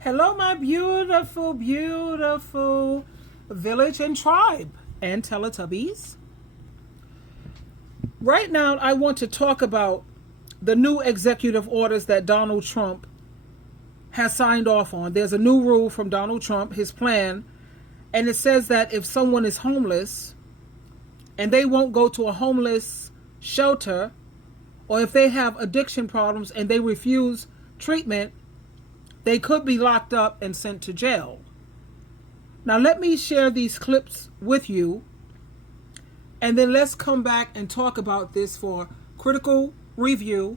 Hello, my beautiful, beautiful village and tribe and Teletubbies. Right now, I want to talk about the new executive orders that Donald Trump has signed off on. There's a new rule from Donald Trump, his plan, and it says that if someone is homeless and they won't go to a homeless shelter, or if they have addiction problems and they refuse treatment, they could be locked up and sent to jail. Now let me share these clips with you, and then let's come back and talk about this for critical review,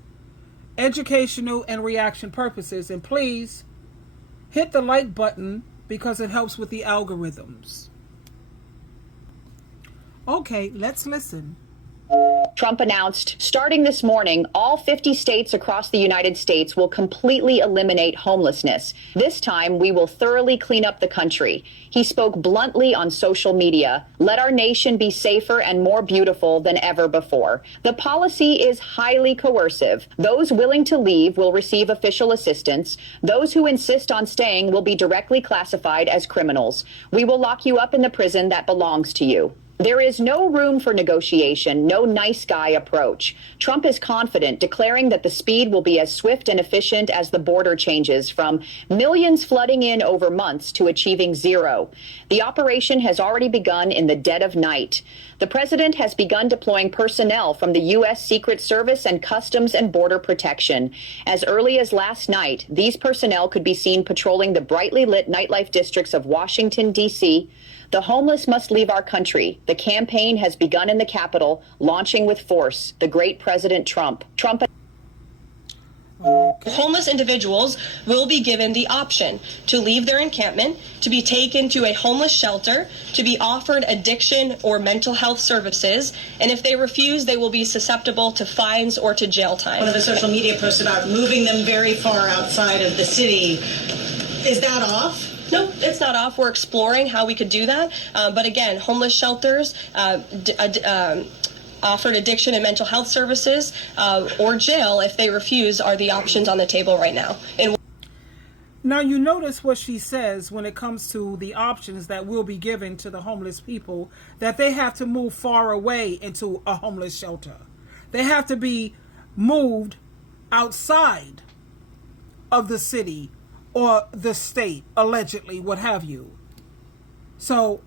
educational, and reaction purposes. And please hit the like button because it helps with the algorithms. Okay, let's listen. Trump announced, starting this morning, all 50 states across the United States will completely eliminate homelessness. This time, we will thoroughly clean up the country. He spoke bluntly on social media. Let our nation be safer and more beautiful than ever before. The policy is highly coercive. Those willing to leave will receive official assistance. Those who insist on staying will be directly classified as criminals. We will lock you up in the prison that belongs to you. There is no room for negotiation, no nice guy approach. Trump is confident, declaring that the speed will be as swift and efficient as the border changes, from millions flooding in over months to achieving zero. The operation has already begun in the dead of night. The president has begun deploying personnel from the U.S. Secret Service and Customs and Border Protection. As early as last night, these personnel could be seen patrolling the brightly lit nightlife districts of Washington, D.C. The homeless must leave our country. The campaign has begun in the Capitol, launching with force. The great President Trump. Homeless individuals will be given the option to leave their encampment, to be taken to a homeless shelter, to be offered addiction or mental health services, and if they refuse, they will be susceptible to fines or to jail time. One of the social media posts about moving them very far outside of the city. Is that off? No, it's not off. We're exploring how we could do that. But again, homeless shelters, offered addiction and mental health services, or jail if they refuse are the options on the table right now. Now you notice what she says when it comes to the options that will be given to the homeless people, that they have to move far away into a homeless shelter. They have to be moved outside of the city or the state, allegedly, what have you. So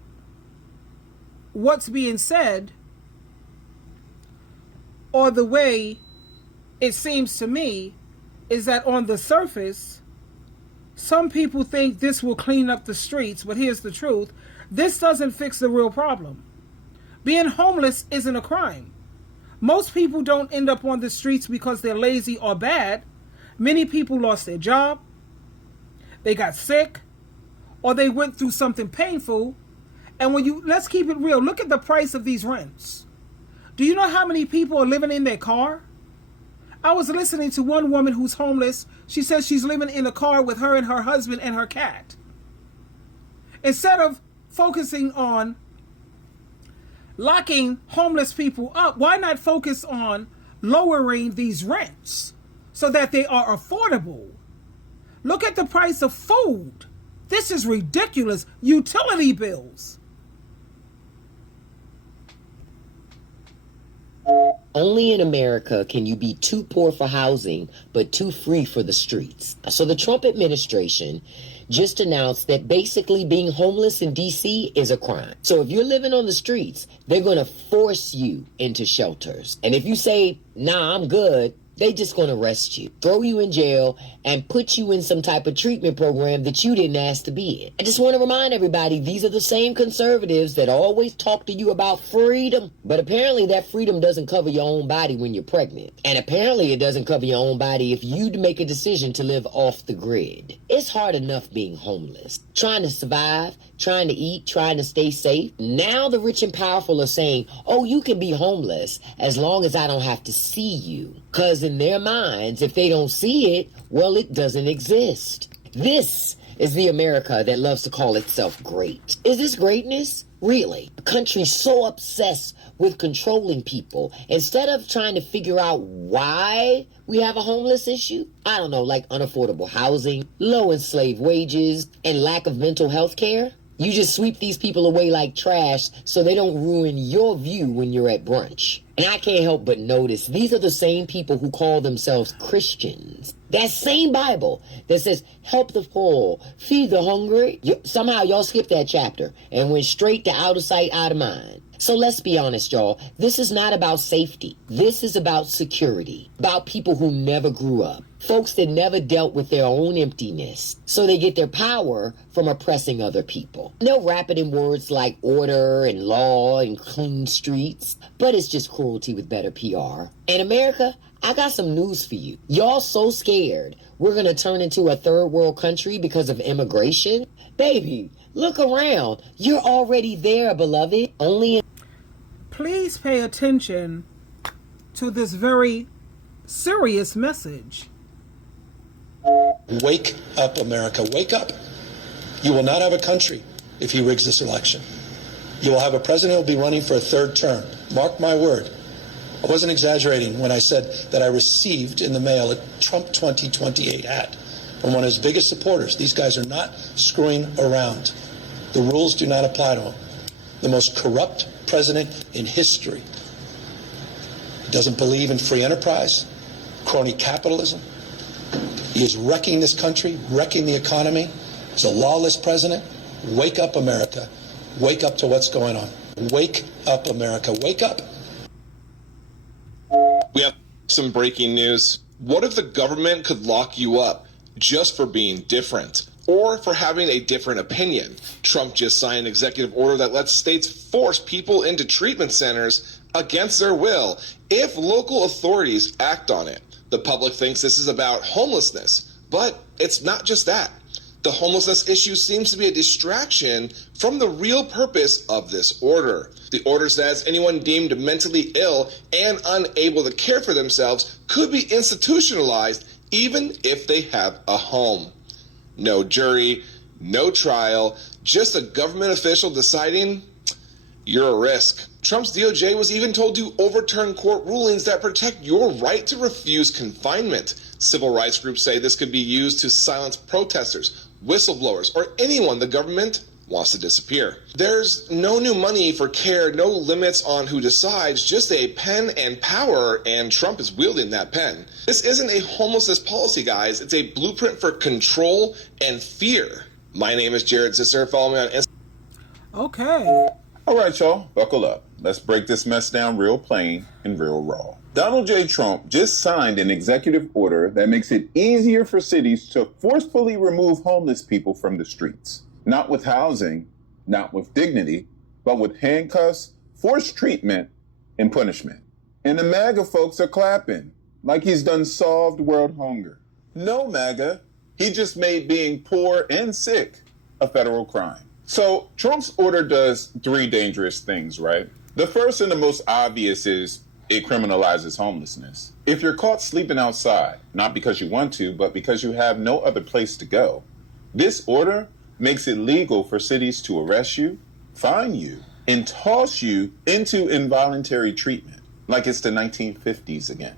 what's being said, or the way it seems to me, is that on the surface, some people think this will clean up the streets, but here's the truth. This doesn't fix the real problem. Being homeless isn't a crime. Most people don't end up on the streets because they're lazy or bad. Many people lost their job, they got sick, or they went through something painful. And let's keep it real, look at the price of these rents. Do you know how many people are living in their car? I was listening to one woman who's homeless. She says she's living in a car with her and her husband and her cat. Instead of focusing on locking homeless people up, why not focus on lowering these rents so that they are affordable? Look at the price of food. This is ridiculous. Utility bills. Only in America can you be too poor for housing, but too free for the streets. So the Trump administration just announced that basically being homeless in D.C. is a crime. So if you're living on the streets, they're going to force you into shelters. And if you say, nah, I'm good, they just going to arrest you, throw you in jail, and put you in some type of treatment program that you didn't ask to be in. I just want to remind everybody, these are the same conservatives that always talk to you about freedom. But apparently that freedom doesn't cover your own body when you're pregnant. And apparently it doesn't cover your own body if you make a decision to live off the grid. It's hard enough being homeless, trying to survive, trying to eat, trying to stay safe. Now the rich and powerful are saying, oh, you can be homeless as long as I don't have to see you. Because in their minds, if they don't see it, well, it doesn't exist. This is the America that loves to call itself great. Is this greatness? Really? A country so obsessed with controlling people, instead of trying to figure out why we have a homeless issue? I don't know, like unaffordable housing, low enslaved wages, and lack of mental health care? You just sweep these people away like trash so they don't ruin your view when you're at brunch. And I can't help but notice these are the same people who call themselves Christians. That same Bible that says, help the poor, feed the hungry. Somehow y'all skipped that chapter and went straight to out of sight, out of mind. So let's be honest, y'all. This is not about safety. This is about security. About people who never grew up. Folks that never dealt with their own emptiness. So they get their power from oppressing other people. They'll wrap it in words like order and law and clean streets. But it's just cruelty with better PR. And America, I got some news for you. Y'all so scared we're going to turn into a third world country because of immigration? Baby, look around. You're already there, beloved. Only in... Please pay attention to this very serious message. Wake up, America. Wake up. You will not have a country if he rigs this election. You will have a president who will be running for a third term. Mark my word. I wasn't exaggerating when I said that I received in the mail a Trump 2028 hat from one of his biggest supporters. These guys are not screwing around. The rules do not apply to him. The most corrupt president in history. He doesn't believe in free enterprise, crony capitalism. He is wrecking this country, wrecking the economy. He's a lawless president. Wake up, America. Wake up to what's going on. Wake up, America. Wake up. We have some breaking news. What if the government could lock you up just for being different or for having a different opinion? Trump just signed an executive order that lets states force people into treatment centers against their will if local authorities act on it. The public thinks this is about homelessness, but it's not just that. The homelessness issue seems to be a distraction from the real purpose of this order. The order says anyone deemed mentally ill and unable to care for themselves could be institutionalized even if they have a home. No jury, no trial, just a government official deciding you're a risk. Trump's DOJ was even told to overturn court rulings that protect your right to refuse confinement. Civil rights groups say this could be used to silence protesters, whistleblowers, or anyone the government wants to disappear. There's no new money for care, no limits on who decides, just a pen and power, and Trump is wielding that pen. This isn't a homelessness policy, guys. It's a blueprint for control and fear. My name is Jared Zisser. Follow me on Instagram. Okay. All right, y'all, buckle up. Let's break this mess down real plain and real raw. Donald J. Trump just signed an executive order that makes it easier for cities to forcefully remove homeless people from the streets. Not with housing, not with dignity, but with handcuffs, forced treatment, and punishment. And the MAGA folks are clapping, like he's done solved world hunger. No, MAGA, he just made being poor and sick a federal crime. So Trump's order does three dangerous things, right? The first and the most obvious is it criminalizes homelessness. If you're caught sleeping outside, not because you want to, but because you have no other place to go, this order makes it legal for cities to arrest you, fine you, and toss you into involuntary treatment, like it's the 1950s again.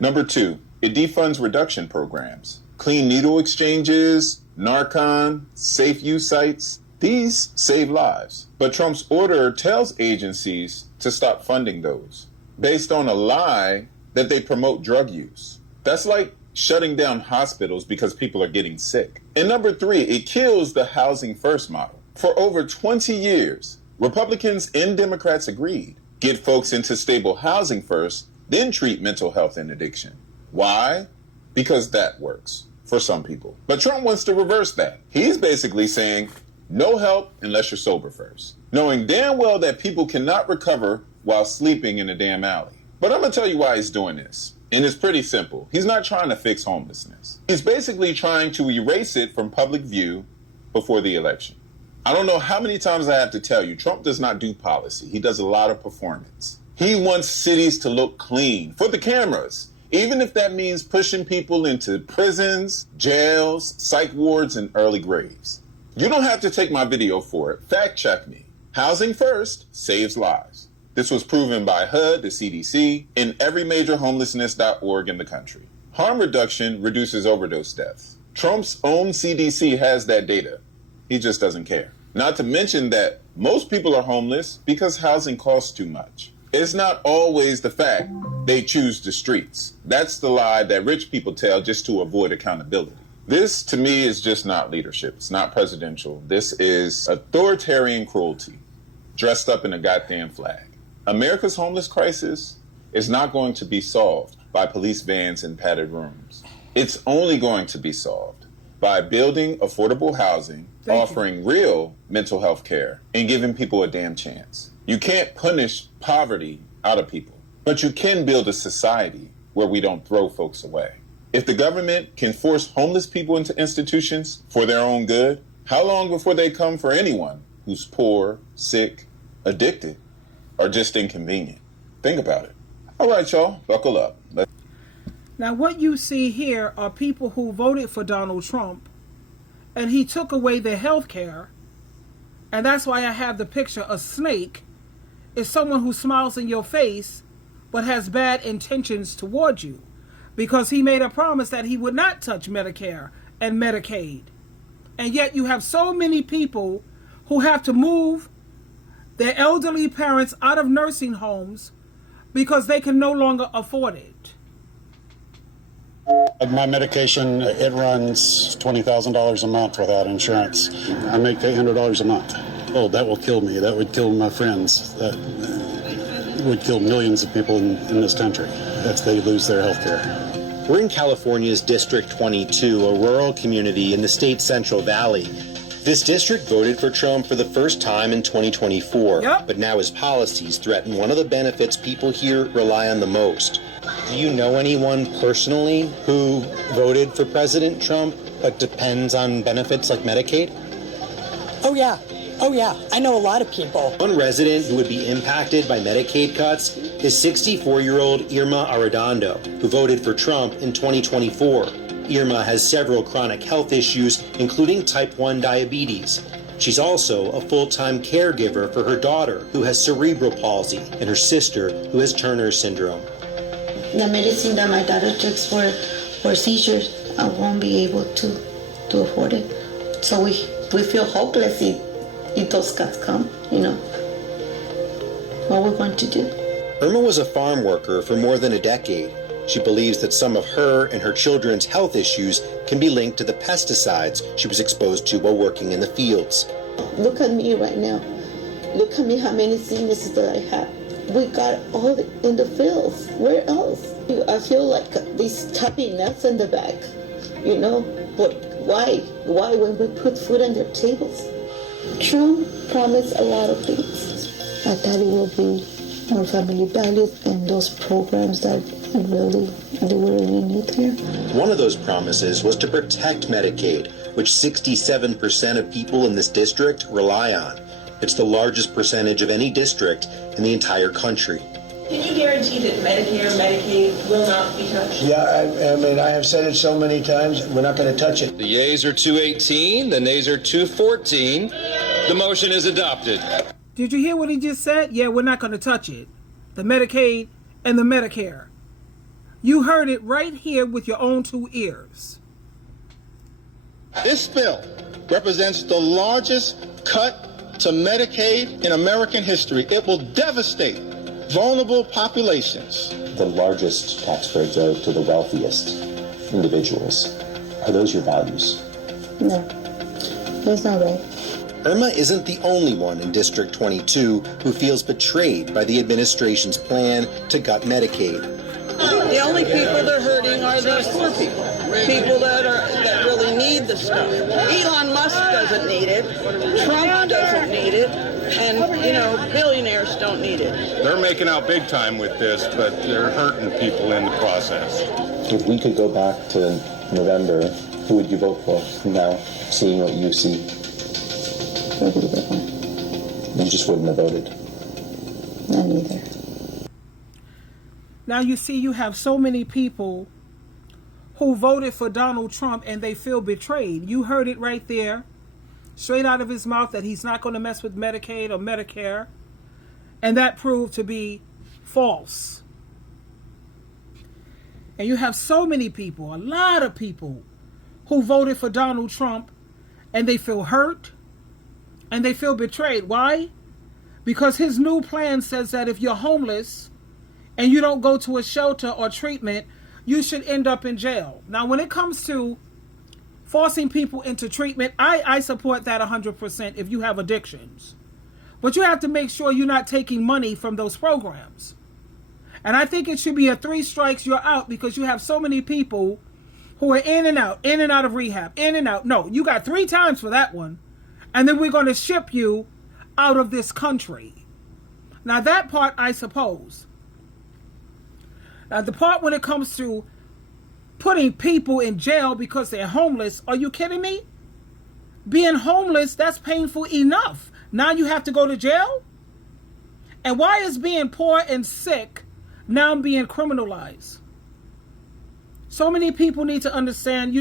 Number two, it defunds reduction programs. Clean needle exchanges, Narcan, safe use sites. These save lives. But Trump's order tells agencies to stop funding those based on a lie that they promote drug use. That's like shutting down hospitals because people are getting sick. And number three, it kills the housing first model. For over 20 years, Republicans and Democrats agreed. Get folks into stable housing first, then treat mental health and addiction. Why? Because that works for some people. But Trump wants to reverse that. He's basically saying, no help unless you're sober first, knowing damn well that people cannot recover while sleeping in a damn alley. But I'm going to tell you why he's doing this. And it's pretty simple. He's not trying to fix homelessness. He's basically trying to erase it from public view before the election. I don't know how many times I have to tell you, Trump does not do policy. He does a lot of performance. He wants cities to look clean for the cameras even if that means pushing people into prisons, jails, psych wards, and early graves. You don't have to take my video for it. Fact check me. Housing first saves lives. This was proven by HUD, the CDC, and every major homelessness.org in the country. Harm reduction reduces overdose deaths. Trump's own CDC has that data. He just doesn't care. Not to mention that most people are homeless because housing costs too much. It's not always the fact they choose the streets. That's the lie that rich people tell just to avoid accountability. This, to me, is just not leadership. It's not presidential. This is authoritarian cruelty, dressed up in a goddamn flag. America's homeless crisis is not going to be solved by police vans and padded rooms. It's only going to be solved by building affordable housing, offering real mental health care, and giving people a damn chance. You can't punish poverty out of people, but you can build a society where we don't throw folks away. If the government can force homeless people into institutions for their own good, how long before they come for anyone who's poor, sick, addicted, or just inconvenient? Think about it. All right, y'all, buckle up. Now, what you see here are people who voted for Donald Trump, and he took away their health care, and that's why I have the picture. A snake is someone who smiles in your face but has bad intentions towards you, because he made a promise that he would not touch Medicare and Medicaid. And yet you have so many people who have to move their elderly parents out of nursing homes because they can no longer afford it. My medication, it runs $20,000 a month without insurance. I make $800 a month. Oh, that will kill me. That would kill my friends. That would kill millions of people in this country if they lose their health care. We're in California's District 22, a rural community in the state's Central Valley. This district voted for Trump for the first time in 2024, but now his policies threaten one of the benefits people here rely on the most. Do you know anyone personally who voted for President Trump but depends on benefits like Medicaid? Oh yeah, I know a lot of people. One resident who would be impacted by Medicaid cuts is 64-year-old Irma Arredondo, who voted for Trump in 2024. Irma has several chronic health issues, including type 1 diabetes. She's also a full-time caregiver for her daughter, who has cerebral palsy, and her sister, who has Turner syndrome. The medicine that my daughter takes for seizures, I won't be able to afford it. So we feel hopeless if those cuts come, you know. What we're going to do. Irma was a farm worker for more than a decade. She believes that some of her and her children's health issues can be linked to the pesticides she was exposed to while working in the fields. Look at me right now. Look at me how many sicknesses that I have. We got all in the fields. Where else? I feel like these tapping nuts in the back, you know. But why? Why when we put food on their tables? Trump promised a lot of things. I thought it will be more family values and those programs that we really need here. One of those promises was to protect Medicaid, which 67% of people in this district rely on. It's the largest percentage of any district in the entire country. Can you guarantee that Medicare, Medicaid will not be touched? Yeah, I mean, I have said it so many times, we're not going to touch it. The yeas are 218, the nays are 214. The motion is adopted. Did you hear what he just said? Yeah, we're not going to touch it. The Medicaid and the Medicare. You heard it right here with your own two ears. This bill represents the largest cut to Medicaid in American history. It will devastate vulnerable populations. The largest tax breaks go to the wealthiest individuals. Are those your values? No, that's not right. Irma isn't the only one in District 22 who feels betrayed by the administration's plan to gut Medicaid. The only people that are hurting are these poor people. People that really need the stuff. Elon Musk doesn't need it. Trump doesn't need it. And, you know, billionaires don't need it. They're making out big time with this, but they're hurting people in the process. If we could go back to November, who would you vote for now, seeing what you see? You just wouldn't have voted. Not either. Now you see, you have so many people who voted for Donald Trump and they feel betrayed. You heard it right there, straight out of his mouth, that he's not going to mess with Medicaid or Medicare. And that proved to be false. And you have so many people, a lot of people, who voted for Donald Trump and they feel hurt and they feel betrayed. Why? Because his new plan says that if you're homeless and you don't go to a shelter or treatment, you should end up in jail. Now, when it comes to forcing people into treatment, I support that 100% if you have addictions. But you have to make sure you're not taking money from those programs. And I think it should be a 3 strikes, you're out, because you have so many people who are in and out of rehab, in and out. No, you got 3 times for that one. And then we're going to ship you out of this country. Now that part I suppose. Now the part when it comes to putting people in jail because they're homeless, are you kidding me? Being homeless, that's painful enough. Now you have to go to jail? And why is being poor and sick now being criminalized? So many people need to understand,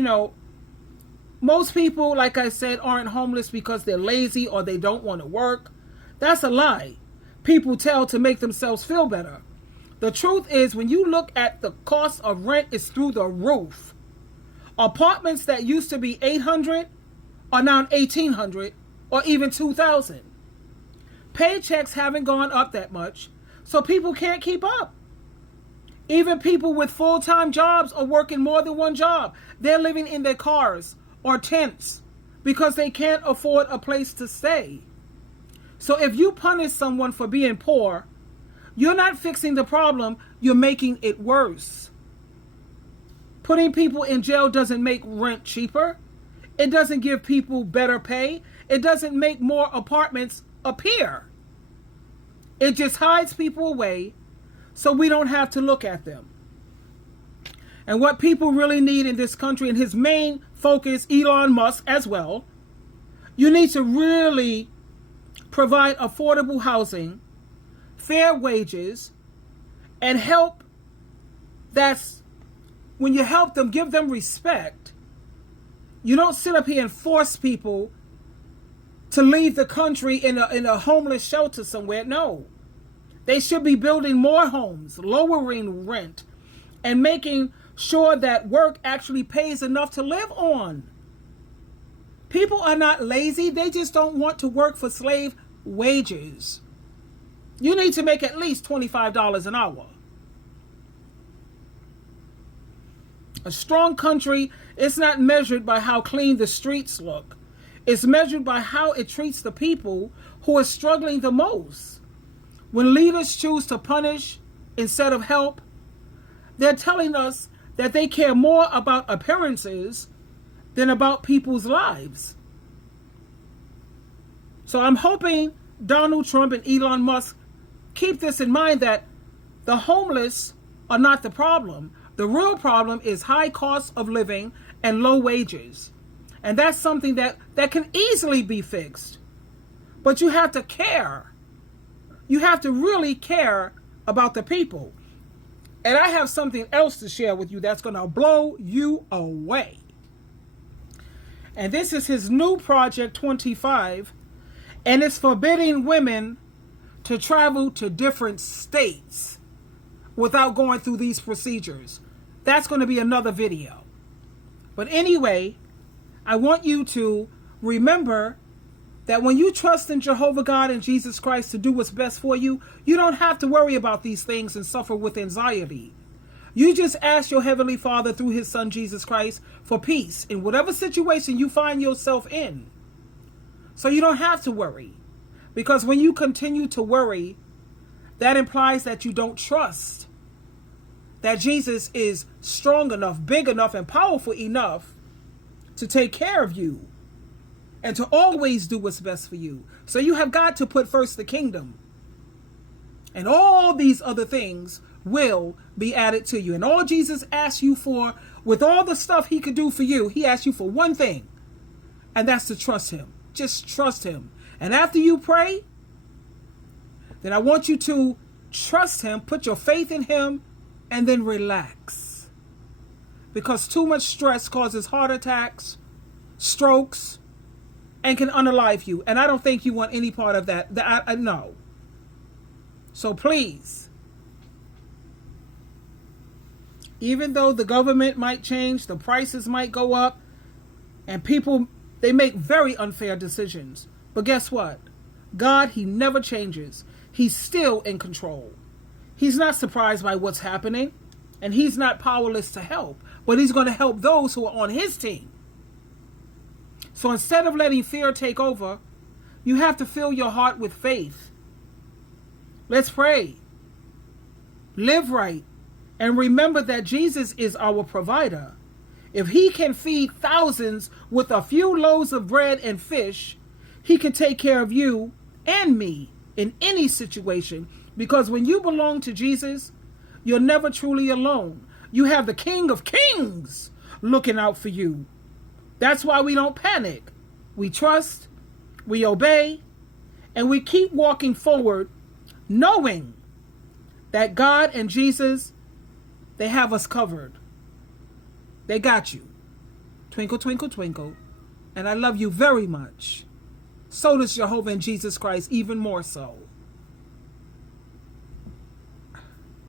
most people, like I said, aren't homeless because they're lazy or they don't want to work. That's a lie. People tell to make themselves feel better. The truth is, when you look at the cost of rent, it's through the roof. Apartments that used to be $800 are now $1,800 or even $2,000. Paychecks haven't gone up that much, so people can't keep up. Even people with full-time jobs are working more than one job. They're living in their cars or tents because they can't afford a place to stay. So if you punish someone for being poor, you're not fixing the problem, you're making it worse. Putting people in jail doesn't make rent cheaper. It doesn't give people better pay. It doesn't make more apartments appear. It just hides people away so we don't have to look at them. And what people really need in this country, and his main focus, Elon Musk as well, you need to really provide affordable housing, fair wages, and help. That's when you help them, give them respect. You don't sit up here and force people to leave the country in a homeless shelter somewhere. No. They should be building more homes, lowering rent, and making sure that work actually pays enough to live on. People are not lazy. They just don't want to work for slave wages. You need to make at least $25 an hour. A strong country is not measured by how clean the streets look. It's measured by how it treats the people who are struggling the most. When leaders choose to punish instead of help, they're telling us that they care more about appearances than about people's lives. So I'm hoping Donald Trump and Elon Musk keep this in mind, that the homeless are not the problem. The real problem is high cost of living and low wages. And that's something that can easily be fixed. But you have to care. You have to really care about the people. And I have something else to share with you that's going to blow you away. And this is his new Project 25. And it's forbidding women to travel to different states without going through these procedures. That's going to be another video. But anyway, I want you to remember that when you trust in Jehovah God and Jesus Christ to do what's best for you, you don't have to worry about these things and suffer with anxiety. You just ask your Heavenly Father through His Son Jesus Christ for peace in whatever situation you find yourself in. So you don't have to worry. Because when you continue to worry, that implies that you don't trust that Jesus is strong enough, big enough, and powerful enough to take care of you and to always do what's best for you. So you have got to put first the kingdom. And all these other things will be added to you. And all Jesus asked you for, with all the stuff He could do for you, He asked you for one thing. And that's to trust Him. Just trust Him. And after you pray, then I want you to trust Him, put your faith in Him, and then relax. Because too much stress causes heart attacks, strokes, and can unalive you. And I don't think you want any part of that. No. So please, even though the government might change, the prices might go up, and people, they make very unfair decisions. But guess what? God, he never changes. He's still in control. He's not surprised by what's happening, and he's not powerless to help, but he's going to help those who are on his team. So instead of letting fear take over, you have to fill your heart with faith. Let's pray. Live right. And remember that Jesus is our provider. If he can feed thousands with a few loaves of bread and fish, he can take care of you and me in any situation. Because when you belong to Jesus, you're never truly alone. You have the King of Kings looking out for you. That's why we don't panic. We trust, we obey, and we keep walking forward knowing that God and Jesus, they have us covered. They got you. Twinkle, twinkle, twinkle. And I love you very much. So does Jehovah and Jesus Christ even more so.